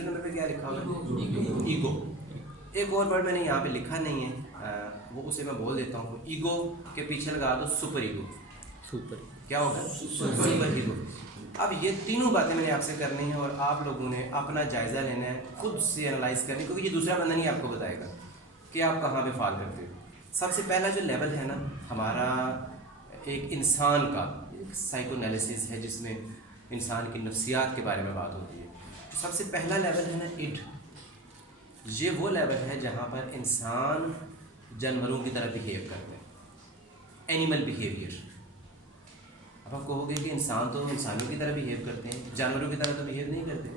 दूसरे नंबर पे क्या लिखा हुआ है? ईगो। एक और वर्ड मैंने यहाँ पे लिखा नहीं है, वो उसे मैं बोल देता हूँ। ईगो के पीछे लगा दो सुपर ईगो। सुपर क्या होगा? Super ego. अब ये तीनों बातें मैंने आपसे करनी है और आप लोगों ने अपना जायज़ा लेना है, खुद से एनालाइज करनी, क्योंकि ये दूसरा बंदा नहीं आपको बताएगा कि आप कहाँ पे फॉल करते हो। सबसे पहला जो लेवल है ना हमारा, एक इंसान का एक साइकोएनालिसिस है जिसमें इंसान की नफ्सियात के बारे में बात होती है। तो सबसे पहला लेवल है ना इड। ये वो लेवल है जहाँ पर इंसान जानवरों की तरह बिहेव करते हैं, एनिमल बिहेवियर। अब आप कहोगे कि इंसान तो इंसानों की तरह बिहेव करते हैं, जानवरों की तरह तो बिहेव नहीं करते।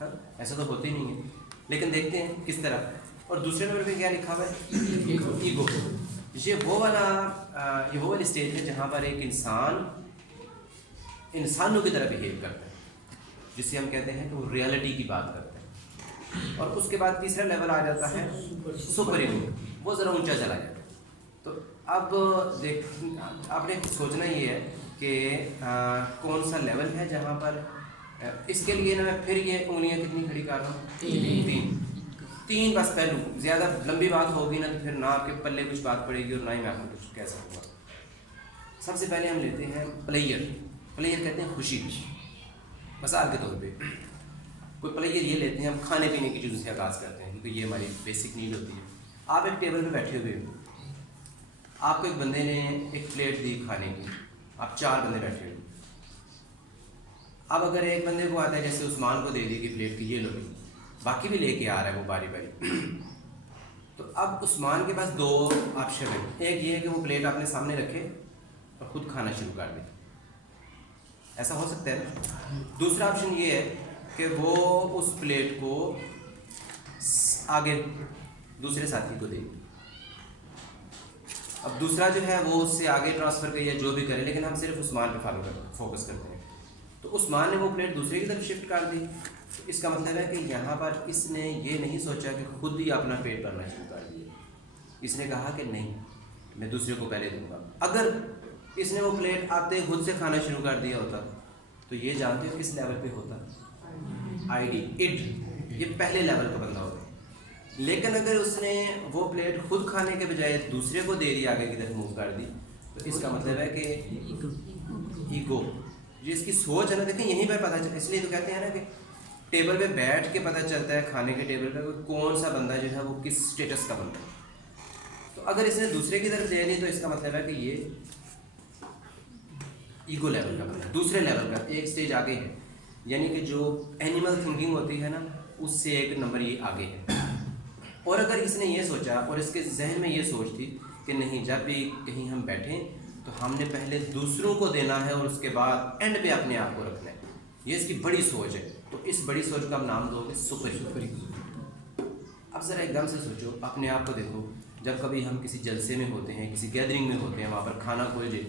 हाँ, ऐसा तो होते ही नहीं है, लेकिन देखते हैं किस तरह। और दूसरे नंबर पे क्या लिखा हुआ है? ईगो। ये वो वाली स्टेज है जहाँ पर एक इंसान इंसानों की तरह बिहेव करता है, जिसे हम कहते हैं कि वो रियलिटी की बात करते हैं। और उसके बाद तीसरा लेवल आ जाता है सुपर ईगो, वो ज़रा ऊंचा चला जाता है। तो अब देख आपने सोचना ये है कि कौन सा लेवल है जहाँ पर इसके लिए ना मैं फिर ये उंगलियाँ कितनी खड़ी कर रहा हूँ? तीन बस पहलू। ज़्यादा लंबी बात होगी ना तो फिर ना आपके पल्ले कुछ बात पड़ेगी और ना ही मैं आपको कुछ कह सकूँगा। सबसे पहले हम लेते हैं प्लेयर। प्लेयर कहते हैं खुशी। मिसाल के तौर पे कोई प्लेयर ये लेते हैं, हम खाने पीने की चीज़ों से आगाज़ करते हैं क्योंकि ये हमारी बेसिक नीड होती है। आप एक टेबल पे बैठे हुए हो, आपको एक बंदे ने एक प्लेट दी खाने की, आप 4 बंदे बैठे हो। अब अगर एक बंदे को आता है, जैसे उस्मान को दे दी कि प्लेट की ये लो, बाकी भी लेके आ रहा है वो बारी बारी तो अब उस्मान के पास 2 ऑप्शन है। एक ये है कि वो प्लेट अपने सामने रखे और ख़ुद खाना शुरू कर दे, ऐसा हो सकता है ना। दूसरा ऑप्शन ये है कि वो उस प्लेट को आगे दूसरे साथी को दे। अब दूसरा जो है वो उससे आगे ट्रांसफ़र करे या जो भी करे, लेकिन हम सिर्फ उस्मान पे फोकस करते हैं। तो उस्मान ने वो प्लेट दूसरे की तरफ शिफ्ट कर दी। तो इसका मतलब है कि यहाँ पर इसने ये नहीं सोचा कि खुद ही अपना पेट भरना शुरू कर दिया। इसने कहा कि नहीं, मैं दूसरे को पहले दूंगा। अगर इसने वो प्लेट आते खुद से खाना शुरू कर दिया होता तो ये जानते हो किस लेवल पे होता? आईडी, इड, ये पहले लेवल का बंदा होता। लेकिन अगर उसने वो प्लेट खुद खाने के बजाय दूसरे को दे दी, आगे की तरफ मूव कर दी, तो इसका मतलब है कि ईगो, जो इसकी सोच है ना, देखें यहीं पर पता चलता। इसलिए तो कहते हैं ना कि टेबल पे बैठ के पता चलता है, खाने के टेबल पे कौन सा बंदा जो है वो किस स्टेटस का बंदा है। तो अगर इसने दूसरे की तरफ दे दी तो इसका मतलब है कि ये ईगो लेवल का बंदा, दूसरे लेवल का, एक स्टेज आगे है। यानी कि जो एनिमल थिंकिंग होती है ना, उससे एक नंबर ये आगे है। और अगर इसने ये सोचा और इसके जहन में ये सोच थी कि नहीं, जब भी कहीं हम बैठें तो हमने पहले दूसरों को देना है और उसके बाद एंड पे अपने आप को रखना है, ये इसकी बड़ी सोच है। तो इस बड़ी सोच का हम नाम दोगे सुपर ईगो। अब ज़रा एकदम से सोचो, अपने आप को देखो, जब कभी हम किसी जलसे में होते हैं, किसी गैदरिंग में होते हैं, वहाँ पर खाना खोल जाए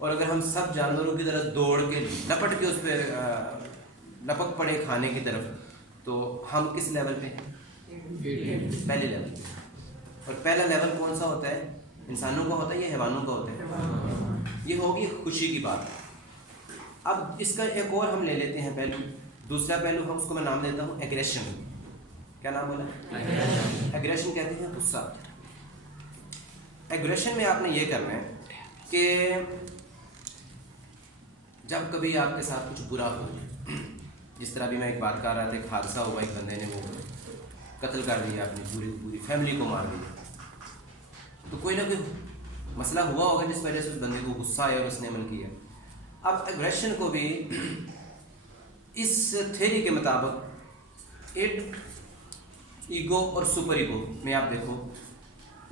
और अगर हम सब जानवरों की तरह दौड़ के लपट के उस पर लपक पड़े खाने की तरफ, तो हम किस लेवल पे हैं? पहले लेवल। और पहला लेवल कौन सा होता है? इंसानों का होता है या हैवानों का होता है? ये होगी खुशी की बात। अब इसका एक और हम ले लेते हैं पहलू, दूसरा पहलू, हम उसको मैं नाम देता हूँ एग्रेशन। क्या नाम बोला? एग्रेशन कहते हैं गुस्सा। एग्रेशन में आपने ये करना है कि जब कभी आपके साथ कुछ बुरा हो, जिस तरह भी मैं एक बात कर रहा था, एक हादसा हुआ, एक बंदे ने वो कत्ल कर दिया, अपनी पूरी फैमिली को मार दिया, तो कोई ना कोई मसला हुआ होगा जिस वजह से उस बंदे को गुस्सा आया और उसने अमल किया। अब एग्रेशन को भी इस थ्योरी के मुताबिक इड, ईगो और सुपर ईगो में आप देखो,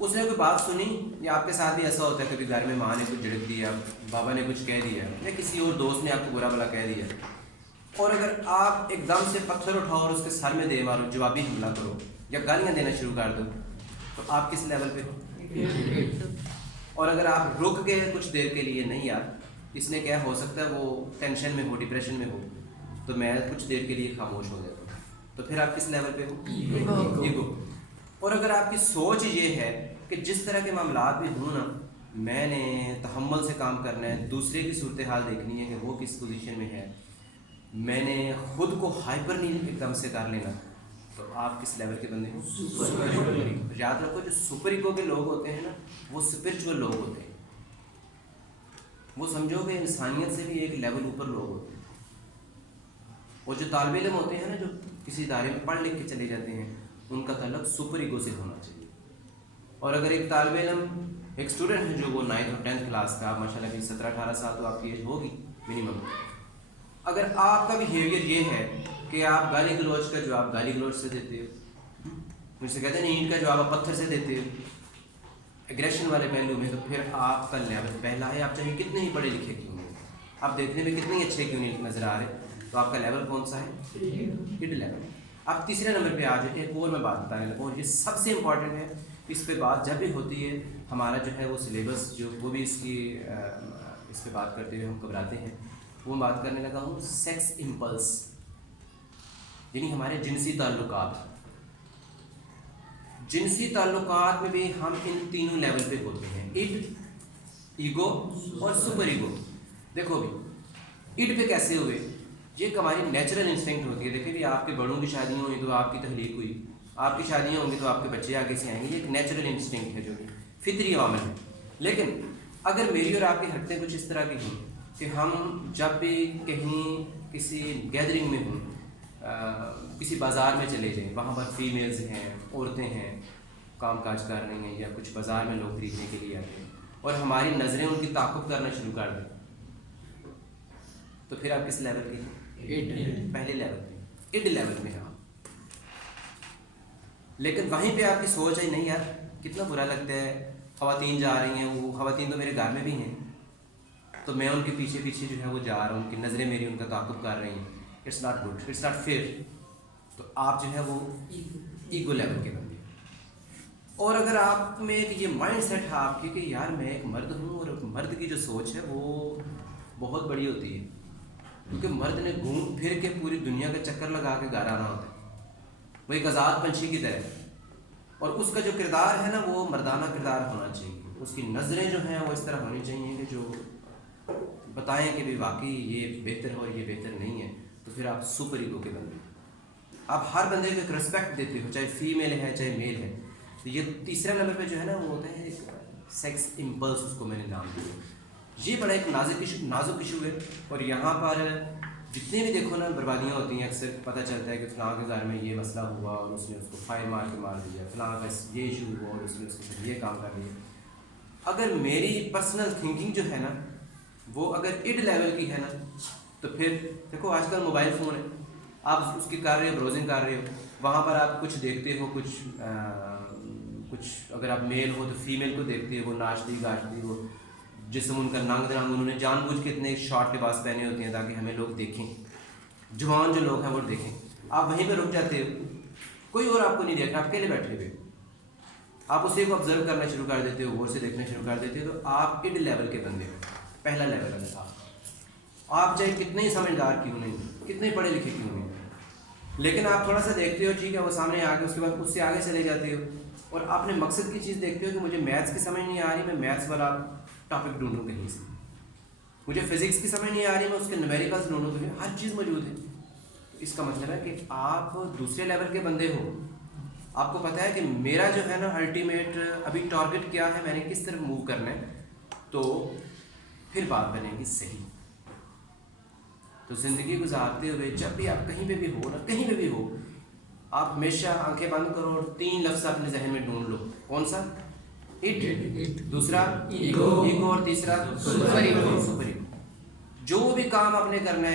उसने कोई बात सुनी, या आपके साथ भी ऐसा होता है कभी घर में माँ ने कुछ झड़क दिया, बाबा ने कुछ कह दिया, या किसी और दोस्त ने आपको बुरा भला कह दिया, और अगर आप एकदम से पत्थर उठाओ और उसके सर में दे मारो, जवाबी हमला करो या गालियाँ देना शुरू कर दो, तो आप किस लेवल पे हो? और अगर आप रुक के कुछ देर के लिए, नहीं यार इसने क्या, हो सकता है वो टेंशन में हो, डिप्रेशन में हो, तो मैं कुछ देर के लिए खामोश हो जाता हूँ, तो फिर आप किस लेवल पे हो? ईगो। और अगर आपकी सोच ये है कि जिस तरह के मामलात भी हों ना, मैंने तहम्मुल से काम करना है, दूसरे की सूरत हाल देखनी है कि वो किस पोजीशन में है, मैंने खुद को हाइपर नहीं एकदम से कर लेना, तो आप किस लेवल के बंदे हो? Super ego. याद रखो जो सुपर ईगो के लोग होते हैं ना, वो स्पिरिचुअल लोग होते हैं। वो समझो कि इंसानियत से भी एक लेवल ऊपर लोग होते हैं। और जो तालिब इल्म होते हैं ना, जो किसी इदारे में पढ़ लिख के चले जाते हैं, उनका ताल्लुक सुपर ईगो से होना चाहिए। और अगर एक तालिब इल्म, एक स्टूडेंट है जो वो 9th और 10th क्लास का, माशाल्लाह भी 17-18 साल तो आपकी एज होगी मिनिमम, अगर आपका बिहेवियर ये है कि आप गाली गलौज का जवाब गाली गलौज से देते हो, मुझसे कहते हैं ईंट का जवाब आप पत्थर से देते हो, एग्रेशन वाले पहलू में, तो फिर आपका लेवल पहला है। आप चाहे कितने ही पढ़े लिखे क्यों नहीं, आप देखने में कितने ही अच्छे क्यों नहीं नज़र आ रहे, तो आपका लेवल कौन सा है? Id level. आप तीसरे नंबर पे आ जाते हैं। एक और मैं बात बताने लगा, और ये सबसे इम्पॉर्टेंट है, इस पे बात जब भी होती है हमारा जो है वो सिलेबस जो वो भी इसकी इस पे बात करते हुए हम घबराते हैं। वो मैं बात करने लगा हूँ सेक्स इम्पल्स, यानी हमारे जिनसी ताल्लुकात। जिनसी ताल्लुकात में भी हम इन तीनों लेवल पे होते हैं, इड, ईगो और सुपर ईगो। देखो भी इड पे कैसे हुए, ये हमारी नेचुरल इंस्टिंक्ट होती है। देखिए भी आपके बड़ों की शादियाँ हुई तो आपकी तहलीक हुई, आपकी शादियाँ होंगी तो आपके बच्चे आगे से आएंगे। ये एक नेचुरल इंस्टिंक्ट है जो फितरी अवामल है। लेकिन अगर मेरी और आपकी हरकतें कुछ इस तरह की हों कि हम जब भी कहीं किसी गैदरिंग में हों, किसी बाज़ार में चले जाएं, वहाँ पर फीमेल्स हैं, औरतें हैं, काम काज कर रही हैं, या कुछ बाज़ार में लोग खरीदने के लिए आते हैं, और हमारी नज़रें उनकी ताक़ुब करना शुरू कर दें, तो फिर आप किस लेवल की? इड, पहले लेवल पे, इड लेवल में आप। लेकिन वहीं पे आपकी सोच है नहीं यार कितना बुरा लगता है, ख़वातीन जा रही हैं, वो ख़वातीन तो मेरे घर में भी हैं, तो मैं उनके पीछे पीछे जो है वो जा रहा हूँ, उनकी नज़रें मेरी उनका ताक़ुब कर रही हैं, it's not good, it's not fair. तो आप जो है वो ईगो लेवल के बंदे। और अगर आप में एक ये माइंड सेट है आपकी कि यार मैं एक मर्द हूँ, और मर्द की जो सोच है वो बहुत बड़ी होती है, क्योंकि मर्द ने घूम फिर के पूरी दुनिया का चक्कर लगा के घर आना होता है, वो एक आज़ाद पंछी की तरह। और उसका जो किरदार है ना वो मर्दाना किरदार होना चाहिए, उसकी नज़रें जो हैं वो इस तरह होनी चाहिए कि जो बताएं कि भी वाकई ये बेहतर है और ये बेहतर नहीं है। तो फिर आप सुपर ईगो के बंदे, आप हर बंदे को एक रिस्पेक्ट देते हो, चाहे फीमेल है चाहे मेल है। तो ये तीसरा नंबर पे जो है ना वो होता है सेक्स इम्पल्स, उसको मैंने नाम दिया। ये बड़ा एक नाजुक इशू है, और यहाँ पर जितने भी देखो ना बर्बादियाँ होती हैं, अक्सर पता चलता है कि फ़लाँ के घर में ये मसला हुआ और उसने उसको फायर मार के मार दिया, फ़लाँ का ये इशू हुआ और उसने उसके साथ ये काम कर दिया। अगर मेरी पर्सनल थिंकिंग जो है ना वो अगर इड लेवल की है ना, तो फिर देखो आजकल मोबाइल फ़ोन है, आप उसकी कर रहे हो, ब्राउजिंग कर रहे हो, वहाँ पर आप कुछ देखते हो, कुछ अगर आप मेल हो तो फीमेल को देखते हो, नाचती गाचती हो, जिसम उनका नंग दरंग, उन्होंने जानबूझ के इतने शॉर्ट लिबास पहने होते हैं ताकि हमें लोग देखें, जवान जो लोग हैं वो देखें। आप वहीं पे रुक जाते हो, कोई और आपको नहीं देख रहा, आप अकेले बैठे हुए, आप उसी को ऑब्जर्व करना शुरू कर देते हो, गौर से देखना शुरू कर देते हो, तो आप इड लेवल के बंदे हो, पहला लेवल है आप चाहे कितने ही समझदार क्यों नहीं, कितने पढ़े लिखे क्यों नहीं, लेकिन आप थोड़ा सा देखते हो, ठीक है, वो सामने आके उसके बाद उससे आगे चले जाते हो, और आपने मकसद की चीज़ देखते हो कि मुझे मैथ्स की समझ नहीं आ रही, मैं मैथ्स वाला टॉपिक ढूंढूं कहीं से, मुझे फिजिक्स की समझ नहीं आ रही, मैं उसके न्यूमेरिकल्स ढूंढूं, तो हर चीज़ मौजूद है। इसका मतलब है कि आप दूसरे लेवल के बंदे हो, आपको पता है कि मेरा जो है ना अल्टीमेट अभी टारगेट क्या है, मैंने किस तरफ मूव करना है, तो फिर बात बनेगी सही। तो ज़िंदगी गुजारते हुए जब भी आप कहीं पे भी हो ना, कहीं पे भी हो, आप हमेशा आंखें बंद करो और 3 लफ्ज़ अपने जहन में ढूंढ लो। कौन सा? इट, दूसरा ईगो, और तीसरा सुपर ईगो। जो भी काम आपने करना है